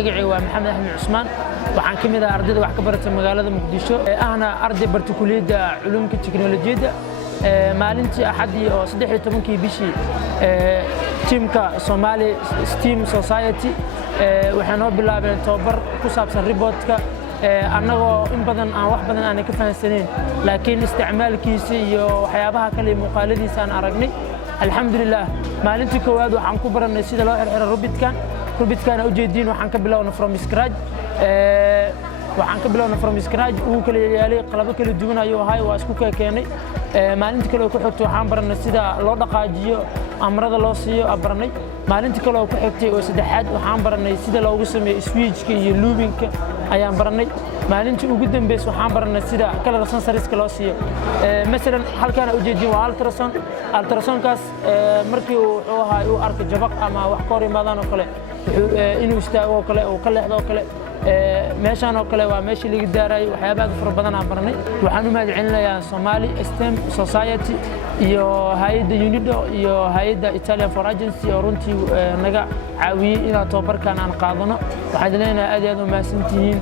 magacay waa Maxamed Axmed Cusmaan waxaan ka mid ah ardayda wax ka barata magaalada Muqdisho ahna arday barta kulliyadda culuumka tiknoolajiyadda maalintii Axadii oo 13kii bishii teamka Somali STEAM Society waxaan oo bilaabay tababar ku saabsan reportka annagoo in badan aan wax badan aan ka fahansaneyn laakiin isticmaalkiisa iyo waxyaabaha kale muuqaaladiisa aan aragnay alxamdulillah maalintii koowaad waxaan ku baranay sida loo xirxiro rubitkan u jeedin waxaan ka bilownay from scratch uu kala yaalay qalab kala duwan ayuu ahay waa isku keenay maalintii kale ku xigtay waxaan baranay sida loo dhaqaajiyo amrada loo siiyo baranay maalintii kale ku xigtay oo saddexaad waxaan baranay sida loogu sameeyo switchka iyo loopingka ayaan baranay maalintii ugu dambeysay waxaan baranay sida color sensorska loo siiyo mesela halkaan u jeedin waa ultrasoundkaas markii uu ahaa uu arko jabaq ama wax ka hor imaadaan oo kale inuu istaago oo kale oo ka leexdo oo kale meeshaan oo kale waa meeshii laga daaray waxyaabaha fara badan aan baranay waxaan u mahadcelinayaa Somali STEM Society iyo hay'adda UNIDO iyo hay'adda Italian for Agency oo runtii naga caawiyay inaan tababarkan aan qaadano waxaan leenahay aad iyo aad u mahadsantihiin